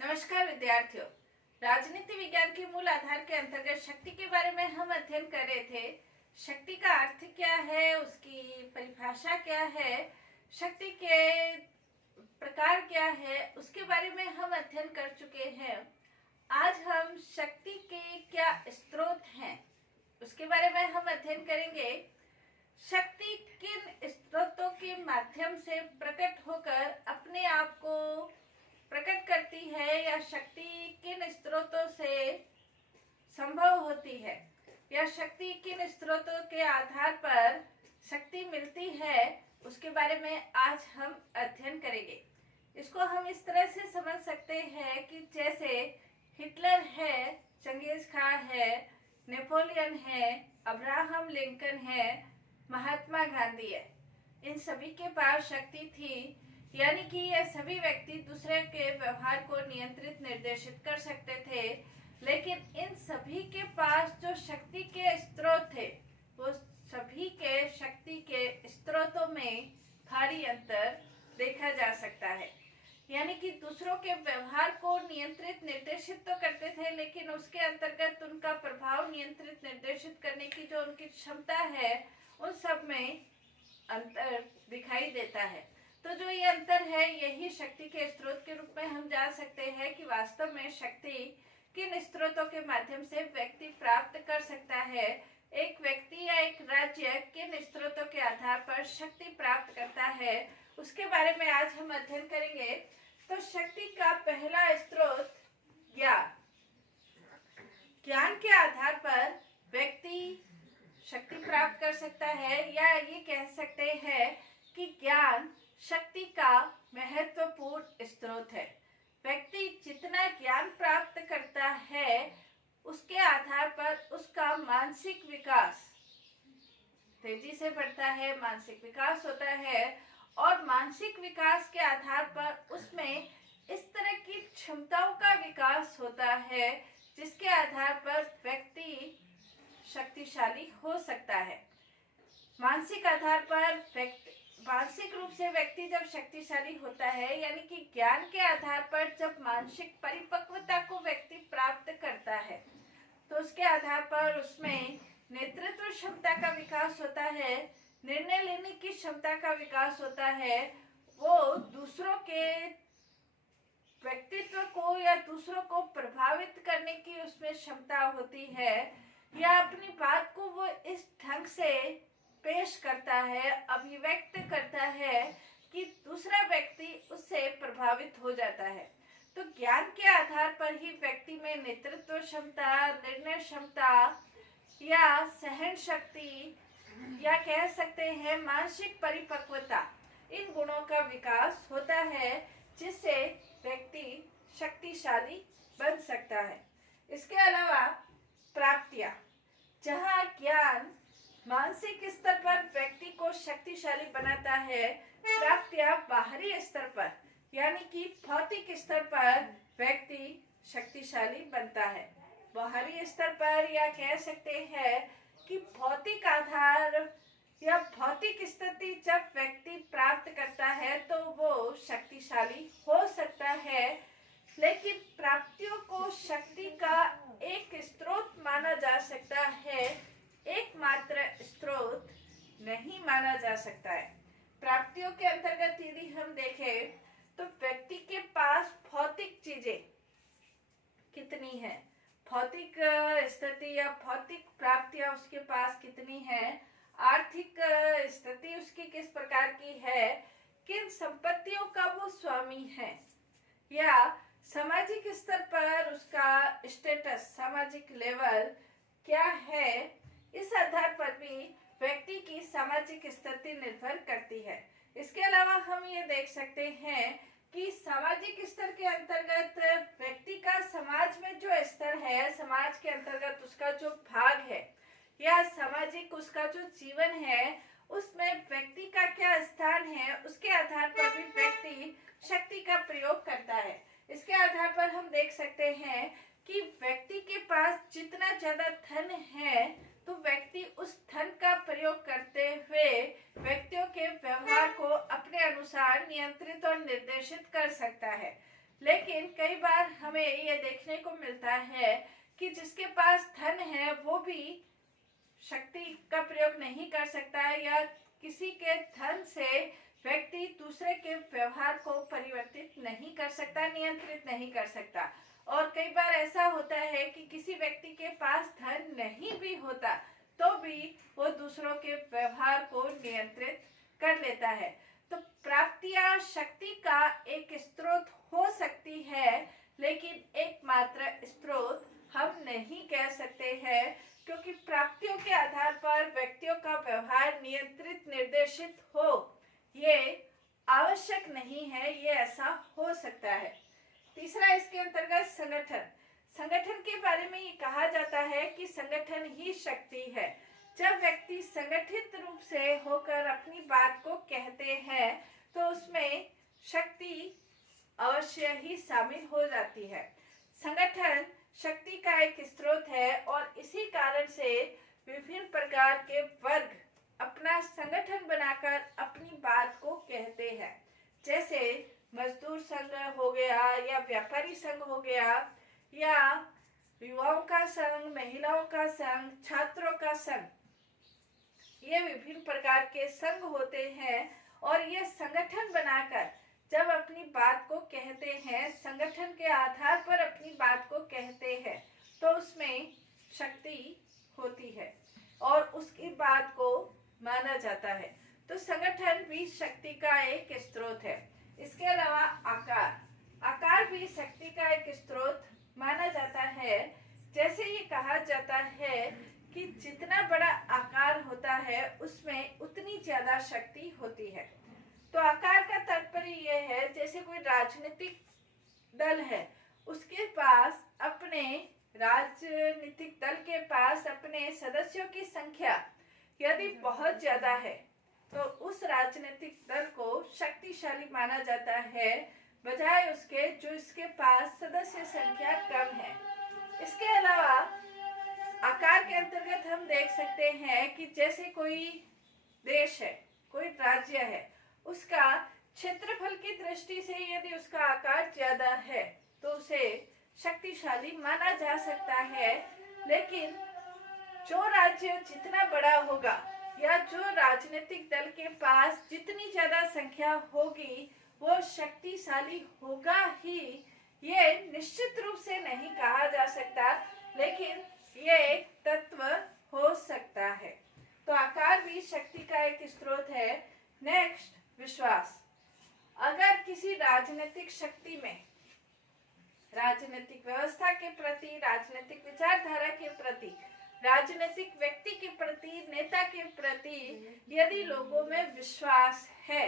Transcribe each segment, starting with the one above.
नमस्कार विद्यार्थियों। राजनीति विज्ञान के मूल आधार के अंतर्गत शक्ति के बारे में हम अध्ययन कर रहे थे। शक्ति का अर्थ क्या है, उसकी परिभाषा क्या है, शक्ति के प्रकार क्या है, उसके बारे में हम अध्ययन कर चुके हैं। आज हम शक्ति के क्या स्रोत हैं उसके बारे में हम अध्ययन करेंगे। शक्ति किन स्रोतों के माध्यम से प्रकट होकर अपने आप को प्रकट करती है या शक्ति किन स्रोतों से संभव होती है या शक्ति किन स्रोतों के आधार पर शक्ति मिलती है, उसके बारे में आज हम अध्ययन करेंगे। इसको हम इस तरह से समझ सकते हैं कि जैसे हिटलर है, चंगेज खां है, नेपोलियन है, अब्राहम लिंकन है, महात्मा गांधी है। इन सभी के पास शक्ति थी, यानी कि ये सभी व्यक्ति दूसरे के व्यवहार को नियंत्रित निर्देशित कर सकते थे। लेकिन इन सभी के पास जो शक्ति के स्रोत थे, वो सभी के शक्ति के स्रोतों में भारी अंतर देखा जा सकता है। यानी कि दूसरों के व्यवहार को नियंत्रित निर्देशित तो करते थे, लेकिन उसके अंतर्गत उनका प्रभाव नियंत्रित निर्देशित करने की जो उनकी क्षमता है, उन सब में अंतर दिखाई देता है। तो जो ये अंतर है, यही शक्ति के स्रोत के रूप में हम जान सकते हैं कि वास्तव में शक्ति किन स्रोतों के माध्यम से व्यक्ति प्राप्त कर सकता है। एक व्यक्ति या एक राज्य किन स्रोतों के आधार पर शक्ति प्राप्त करता है, उसके बारे में आज हम अध्ययन करेंगे। तो शक्ति का पहला स्रोत ज्ञान। ज्ञान के आधार पर व्यक्ति शक्ति प्राप्त कर सकता है, या ये कह सकते हैं कि ज्ञान शक्ति का महत्वपूर्ण स्रोत है। व्यक्ति जितना ज्ञान प्राप्त करता है, उसके आधार पर उसका मानसिक विकास तेजी से बढ़ता है, मानसिक विकास होता है, और मानसिक विकास के आधार पर उसमें इस तरह की क्षमताओं का विकास होता है जिसके आधार पर व्यक्ति शक्तिशाली हो सकता है। मानसिक आधार पर मानसिक रूप से व्यक्ति जब शक्तिशाली होता है, यानी कि ज्ञान के आधार पर जब मानसिक परिपक्वता को व्यक्ति प्राप्त करता है, तो उसके आधार पर उसमें नेतृत्व क्षमता का विकास होता है, निर्णय लेने की क्षमता का विकास होता है। वो दूसरों के व्यक्तित्व को या दूसरों को प्रभावित करने की उसमें क्षमता होती है, या अपनी बात को वो इस ढंग से पेश करता है, अभिव्यक्त करता है कि दूसरा व्यक्ति उससे प्रभावित हो जाता है। तो ज्ञान के आधार पर ही व्यक्ति में नेतृत्व क्षमता, निर्णय क्षमता या सहन शक्ति, या कह सकते हैं मानसिक परिपक्वता, इन गुणों का विकास होता है, जिससे व्यक्ति शक्तिशाली बन सकता है। इसके अलावा प्राप्तियां, जहाँ ज्ञान मानसिक स्तर पर व्यक्ति को शक्तिशाली बनाता है, प्राप्तियां बाहरी स्तर पर यानी कि भौतिक स्तर पर व्यक्ति शक्तिशाली बनता है। बाहरी स्तर पर, या कह सकते हैं कि भौतिक आधार या भौतिक स्थिति जब व्यक्ति प्राप्त करता है तो वो शक्तिशाली हो सकता है। लेकिन प्राप्तियों को शक्ति का एक स्रोत माना जा सकता है, एकमात्र स्रोत नहीं माना जा सकता है। प्राप्तियों के अंतर्गत यदि हम देखें तो व्यक्ति के पास भौतिक चीजें कितनी है, भौतिक स्थिति या भौतिक प्राप्तियां उसके पास कितनी है, आर्थिक स्थिति उसकी किस प्रकार की है, किन संपत्तियों का वो स्वामी है, या सामाजिक स्तर पर उसका स्टेटस, सामाजिक लेवल क्या है, इस आधार पर भी व्यक्ति की सामाजिक स्थिति निर्भर करती है। इसके अलावा हम ये देख सकते हैं कि सामाजिक स्तर के अंतर्गत व्यक्ति का समाज में जो स्तर है, समाज के अंतर्गत उसका जो भाग है या सामाजिक उसका जो जीवन है, उसमें व्यक्ति का क्या स्थान है, उसके आधार पर भी व्यक्ति शक्ति का प्रयोग करता है। इसके आधार पर हम देख सकते हैं कि व्यक्ति के पास जितना ज्यादा धन है, तो व्यक्ति उस धन का प्रयोग करते हुए व्यक्तियों के व्यवहार को अपने अनुसार नियंत्रित और निर्देशित कर सकता है। लेकिन कई बार हमें ये देखने को मिलता है कि जिसके पास धन है वो भी शक्ति का प्रयोग नहीं कर सकता है, या किसी के धन से व्यक्ति दूसरे के व्यवहार को परिवर्तित नहीं कर सकता, नियंत्रित नहीं कर सकता। और कई बार ऐसा होता है कि किसी व्यक्ति के पास धन नहीं भी होता तो भी वो दूसरों के व्यवहार को नियंत्रित कर लेता है। तो प्राप्तियां शक्ति का एक स्रोत हो सकती है, लेकिन एकमात्र स्रोत हम नहीं कह सकते हैं, क्योंकि प्राप्तियों के आधार पर व्यक्तियों का व्यवहार नियंत्रित निर्देशित हो ये आवश्यक नहीं है, ये ऐसा हो सकता है। तीसरा इसके अंतर्गत संगठन। संगठन के बारे में ये कहा जाता है कि संगठन ही शक्ति है। जब व्यक्ति संगठित रूप से होकर अपनी बात को कहते हैं तो उसमें शक्ति अवश्य ही शामिल हो जाती है। संगठन शक्ति का एक स्रोत है और इसी कारण से विभिन्न प्रकार के वर्ग अपना संगठन बनाकर अपनी बात को कहते हैं। जैसे मजदूर संघ हो गया, या व्यापारी संघ हो गया, या युवाओं का संघ, महिलाओं का संघ, छात्रों का संघ। ये विभिन्न प्रकार के संघ होते हैं और ये संगठन बनाकर जब अपनी बात को कहते हैं, संगठन के आधार पर अपनी बात को कहते हैं, तो उसमें शक्ति होती है और उसकी बात को माना जाता है। तो संगठन भी शक्ति का एक स्रोत है। इसके अलावा आकार भी शक्ति का एक स्रोत माना जाता है। जैसे ये कहा जाता है कि जितना बड़ा आकार होता है उसमें उतनी ज्यादा शक्ति होती है। तो आकार का तात्पर्य यह है, जैसे कोई राजनीतिक दल है, उसके पास अपने राजनीतिक दल के पास अपने सदस्यों की संख्या यदि बहुत ज्यादा है तो उस राजनीतिक दल को शक्तिशाली माना जाता है, बजाय उसके जो इसके पास सदस्य संख्या कम है। इसके अलावा आकार के अंतर्गत हम देख सकते हैं कि जैसे कोई देश है, कोई राज्य है, उसका क्षेत्रफल की दृष्टि से यदि उसका आकार ज्यादा है तो उसे शक्तिशाली माना जा सकता है। लेकिन जो राज्य जितना बड़ा होगा या जो राजनीतिक दल के पास जितनी ज्यादा संख्या होगी वो शक्तिशाली होगा ही, ये निश्चित रूप से नहीं कहा जा सकता, लेकिन ये एक तत्व हो सकता है। तो आकार भी शक्ति का एक स्रोत है। नेक्स्ट, विश्वास। अगर किसी राजनीतिक शक्ति में, राजनीतिक व्यवस्था के प्रति, राजनीतिक विचारधारा के प्रति, राजनीतिक व्यक्ति के प्रति, नेता के प्रति यदि लोगों में विश्वास है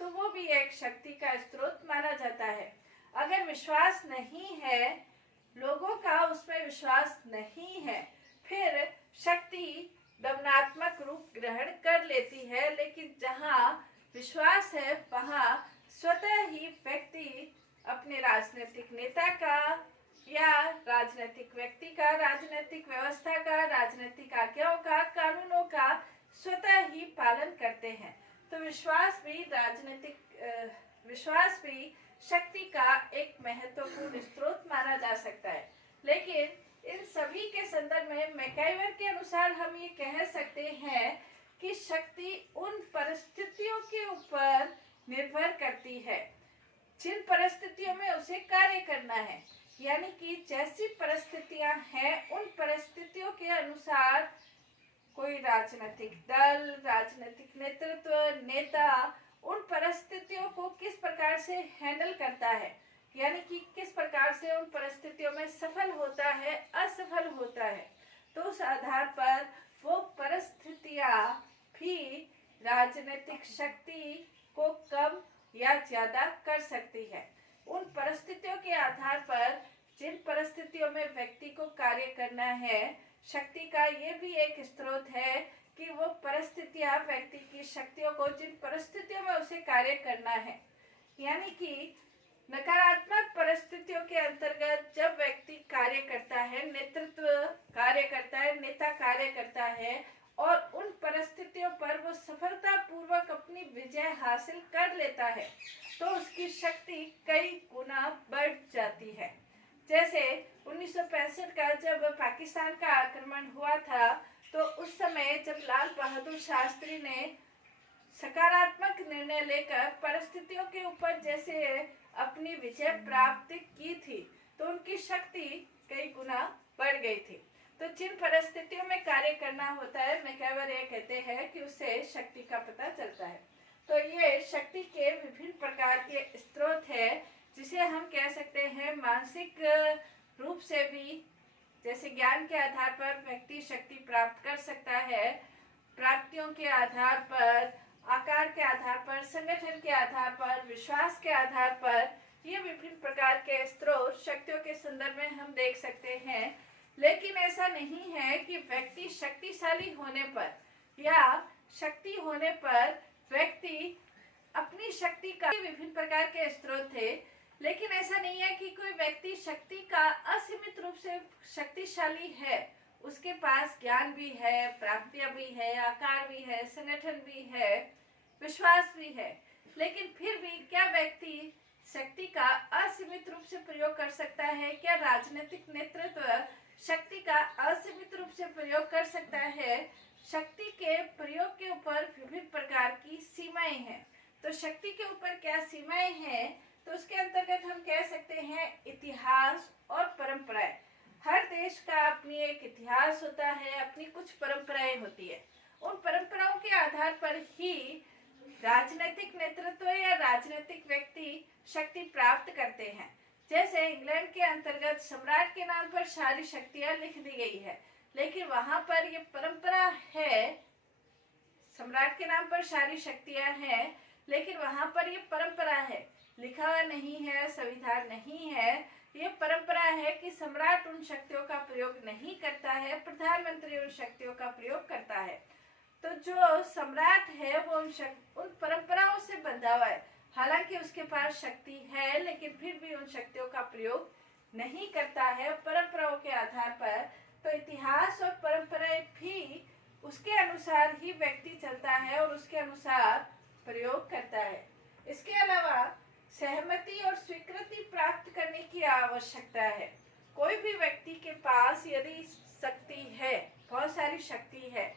तो वो भी एक शक्ति का स्रोत माना जाता है। अगर विश्वास नहीं है, लोगों का उसमें विश्वास नहीं है, फिर शक्ति दमनात्मक रूप ग्रहण कर लेती है। लेकिन जहाँ विश्वास है वहाँ स्वतः ही व्यक्ति अपने राजनीतिक नेता का या राजनीतिक व्यक्ति का, राजनीतिक व्यवस्था का, राजनीतिक आज्ञाओं का, कानूनों का स्वतः ही पालन करते हैं। तो विश्वास भी शक्ति का एक महत्वपूर्ण स्रोत माना जा सकता है। लेकिन इन सभी के संदर्भ में मैकाइवर के अनुसार हम ये कह सकते हैं कि शक्ति उन परिस्थितियों के ऊपर निर्भर करती है जिन परिस्थितियों में उसे कार्य करना है। यानी कि जैसी परिस्थितियां हैं उन परिस्थितियों के अनुसार कोई राजनीतिक दल, राजनीतिक नेतृत्व, नेता उन परिस्थितियों को किस प्रकार से हैंडल करता है, यानी कि किस प्रकार से उन परिस्थितियों में सफल होता है, असफल होता है, तो उस आधार पर वो परिस्थितियां भी राजनीतिक शक्ति को कम या ज्यादा कर सकती है। उन परिस्थितियों के आधार पर जिन परिस्थितियों में व्यक्ति को कार्य करना है, शक्ति का ये भी एक स्रोत है कि वो परिस्थितियां व्यक्ति की शक्तियों को, जिन परिस्थितियों में उसे कार्य करना है, यानी कि नकारात्मक परिस्थितियों के अंतर्गत जब व्यक्ति कार्य करता है, नेतृत्व कार्य करता है, नेता कार्य करता है और उन परिस्थितियों पर वो सफलतापूर्वक अपनी विजय हासिल कर लेता है तो उसकी शक्ति कई गुना बढ़ जाती है। जैसे 1965 का जब पाकिस्तान का आक्रमण हुआ था, तो उस समय जब लाल बहादुर शास्त्री ने सकारात्मक निर्णय लेकर परिस्थितियों के ऊपर जैसे अपनी विजय प्राप्त की थी, तो उनकी शक्ति कई गुना बढ़ गई थी। तो जिन परिस्थितियों में कार्य करना होता है, मैकइवर ये कहते हैं कि उससे शक्ति का पता चलता है। तो ये शक्ति के विभिन्न प्रकार के स्रोत है, जिसे हम कह सकते हैं मानसिक रूप से भी, जैसे ज्ञान के आधार पर व्यक्ति शक्ति प्राप्त कर सकता है, प्राप्तियों के आधार पर, आकार के आधार पर, संगठन के आधार पर, विश्वास के आधार पर, ये विभिन्न प्रकार के स्रोत शक्तियों के संदर्भ में हम देख सकते हैं। लेकिन ऐसा नहीं है कि व्यक्ति शक्तिशाली होने पर या शक्ति होने पर व्यक्ति अपनी शक्ति का विभिन्न प्रकार के स्रोत थे, लेकिन ऐसा नहीं है कि कोई व्यक्ति शक्ति का असीमित रूप से शक्तिशाली है। उसके पास ज्ञान भी है, प्राप्तियां भी है, आकार भी है, संगठन भी है, विश्वास भी है, लेकिन फिर भी क्या व्यक्ति शक्ति का असीमित रूप से प्रयोग कर सकता है? क्या राजनीतिक नेतृत्व शक्ति का असीमित रूप से प्रयोग कर सकता है? शक्ति के प्रयोग के ऊपर विभिन्न प्रकार की सीमाएं हैं। तो शक्ति के ऊपर क्या सीमाएं हैं? तो उसके अंतर्गत हम कह सकते हैं इतिहास और परंपराएं। हर देश का अपनी एक इतिहास होता है, अपनी कुछ परंपराएं होती है। उन परंपराओं के आधार पर ही राजनीतिक नेतृत्व या राजनीतिक व्यक्ति शक्ति प्राप्त करते हैं। जैसे इंग्लैंड के अंतर्गत सम्राट के नाम पर सारी शक्तियां लिख दी गई है, लेकिन वहां पर ये परंपरा है, सम्राट के नाम पर सारी शक्तियां हैं, लेकिन वहां पर ये परंपरा है, लिखा हुआ नहीं है, संविधान नहीं है। ये परंपरा है कि सम्राट उन शक्तियों का प्रयोग नहीं करता है, प्रधानमंत्री उन शक्तियों का प्रयोग करता है। तो जो सम्राट है वो उन परंपराओं से बंधा हुआ है, हालांकि उसके पास शक्ति है, लेकिन फिर भी उन शक्तियों का प्रयोग नहीं करता है परंपराओं के आधार पर। तो इतिहास और परंपराएं भी उसके अनुसार ही व्यक्ति चलता है और उसके अनुसार प्रयोग करता है। इसके अलावा सहमति और स्वीकृति प्राप्त करने की आवश्यकता है। कोई भी व्यक्ति के पास यदि शक्ति है, बहुत सारी शक्ति है,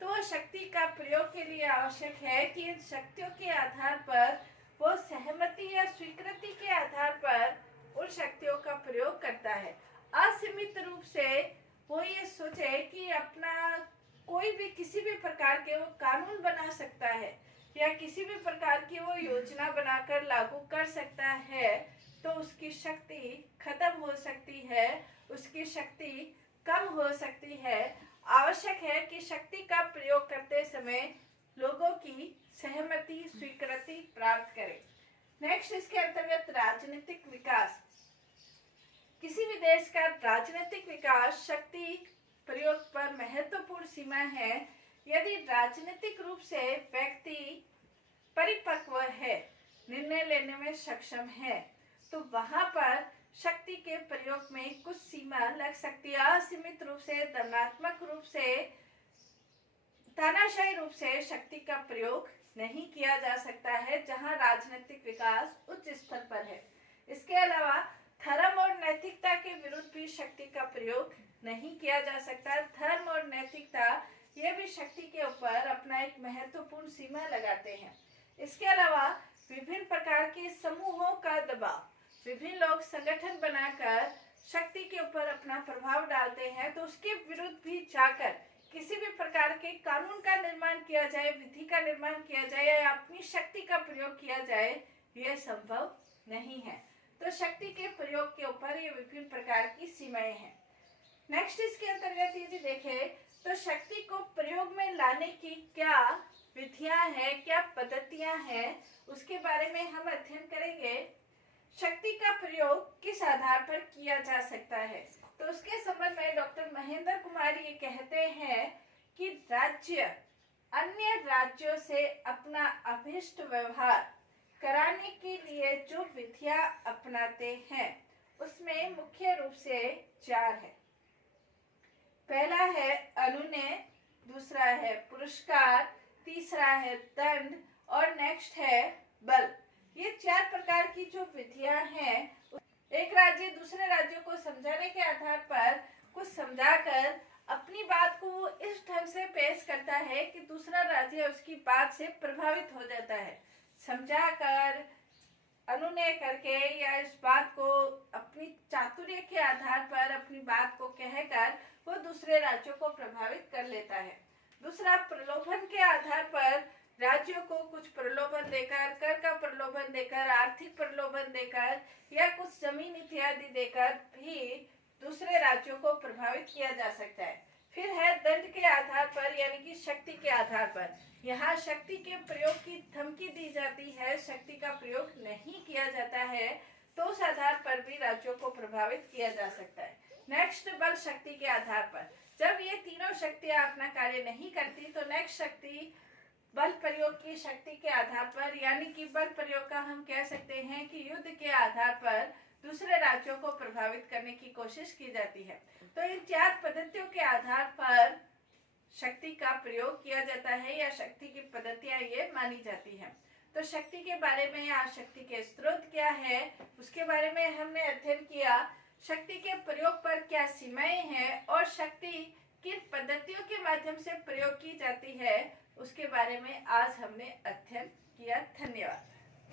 तो शक्ति का प्रयोग के लिए आवश्यक है कि इन शक्तियों के आधार पर वो सहमति या स्वीकृति के आधार पर उन शक्तियों का प्रयोग करता है। असीमित रूप से वो ये सोचे कि अपना कोई भी किसी भी प्रकार के वो कानून बना सकता है या किसी भी प्रकार की वो योजना बनाकर लागू कर सकता है, तो उसकी शक्ति खत्म हो सकती है, उसकी शक्ति कम हो सकती है। आवश्यक है कि शक्ति का प्रयोग करते समय लोगों की सहमति, स्वीकृति प्राप्त करें। नेक्स्ट, इसके अंतर्गत राजनीतिक विकास। किसी भी देश का राजनीतिक विकास शक्ति प्रयोग पर महत्वपूर्ण सीमा है। यदि राजनीतिक रूप से व्यक्ति परिपक्व है, निर्णय लेने में सक्षम है, तो वहां पर शक्ति के प्रयोग में कुछ सीमा लग सकती है। असीमित रूप से, दंडात्मक रूप से, तानाशाही रूप से शक्ति का प्रयोग नहीं किया जा सकता है जहां राजनीतिक विकास उच्च स्तर पर है। इसके अलावा धर्म और नैतिकता के विरुद्ध भी शक्ति का प्रयोग नहीं किया जा सकता। धर्म और नैतिकता ये भी शक्ति के ऊपर अपना एक महत्वपूर्ण सीमा लगाते हैं। इसके अलावा विभिन्न प्रकार के समूहों का दबाव, विभिन्न लोग संगठन बनाकर शक्ति के ऊपर अपना प्रभाव डालते हैं, तो उसके विरुद्ध भी जाकर किसी भी प्रकार के कानून का निर्माण किया जाए, विधि का निर्माण किया जाए या अपनी शक्ति का प्रयोग किया जाए, यह संभव नहीं है। तो शक्ति के प्रयोग के ऊपर ये विभिन्न प्रकार की सीमाएं हैं। नेक्स्ट, इसके अंतर्गत यदि देखें तो शक्ति को प्रयोग में लाने की क्या विधियां हैं, क्या पद्धतियां हैं, उसके बारे में हम अध्ययन करेंगे। शक्ति का प्रयोग किस आधार पर किया जा सकता है, तो उसके संबंध में डॉक्टर महेंद्र कुमार ये कहते हैं कि राज्य अन्य राज्यों से अपना अभिष्ट व्यवहार कराने के लिए जो विधियां अपनाते हैं, उसमें मुख्य रूप से 4 है। पहला है अनुनय, दूसरा है पुरस्कार, तीसरा है दंड और नेक्स्ट है बल। ये 4 प्रकार की जो विधियां हैं, एक राज्य दूसरे राज्यों को समझाने के आधार पर कुछ समझाकर अपनी बात को वो इस ढंग से पेश करता है कि दूसरा राज्य उसकी बात से प्रभावित हो जाता है। समझाकर, अनुनय करके या इस बात को अपनी चातुर्य के आधार पर अपनी बात को कहकर वो दूसरे राज्यों को प्रभावित कर लेता है। दूसरा, प्रलोभन के आधार पर राज्यों को कुछ प्रलोभन देकर, कर का प्रलोभन देकर, आर्थिक प्रलोभन देकर या कुछ जमीन इत्यादि देकर भी दूसरे राज्यों को प्रभावित किया जा सकता है। फिर है दंड के आधार पर, यानी कि शक्ति के आधार पर। यहाँ शक्ति के प्रयोग की धमकी दी जाती है, शक्ति का प्रयोग नहीं किया जाता है, तो उस आधार पर भी राज्यों को प्रभावित किया जा सकता है। नेक्स्ट, बल शक्ति के आधार पर। जब ये तीनों शक्तियां अपना कार्य नहीं करती तो नेक्स्ट शक्ति बल प्रयोग की शक्ति के आधार पर, यानी कि बल प्रयोग का हम कह सकते हैं कि युद्ध के आधार पर दूसरे राज्यों को प्रभावित करने की कोशिश की जाती है। तो इन 4 पद्धतियों के आधार पर शक्ति का प्रयोग किया जाता है या शक्ति की पद्धतियां ये मानी जाती हैं। तो शक्ति के बारे में या शक्ति के स्रोत क्या है उसके बारे में हमने अध्ययन किया। शक्ति के प्रयोग पर क्या सीमाएं हैं और शक्ति किन पद्धतियों के माध्यम से प्रयोग की जाती है उसके बारे में आज हमने अध्ययन किया। धन्यवाद।